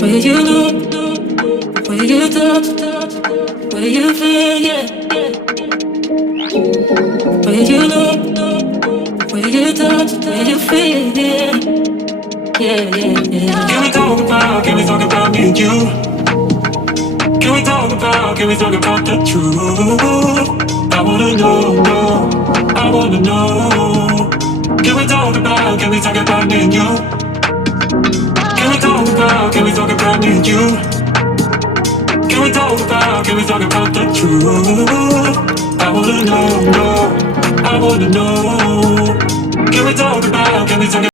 Where you look, where you touch, where you feel, yeah. Where you look, where you touch, where you feel, yeah. Yeah, yeah, yeah. Can we talk about me and you? Can we talk about the truth? I wanna know, I wanna know. Can we talk about me and you? Can we talk about me and you? Can we talk about the truth? I wanna know, I wanna know. Can we talk about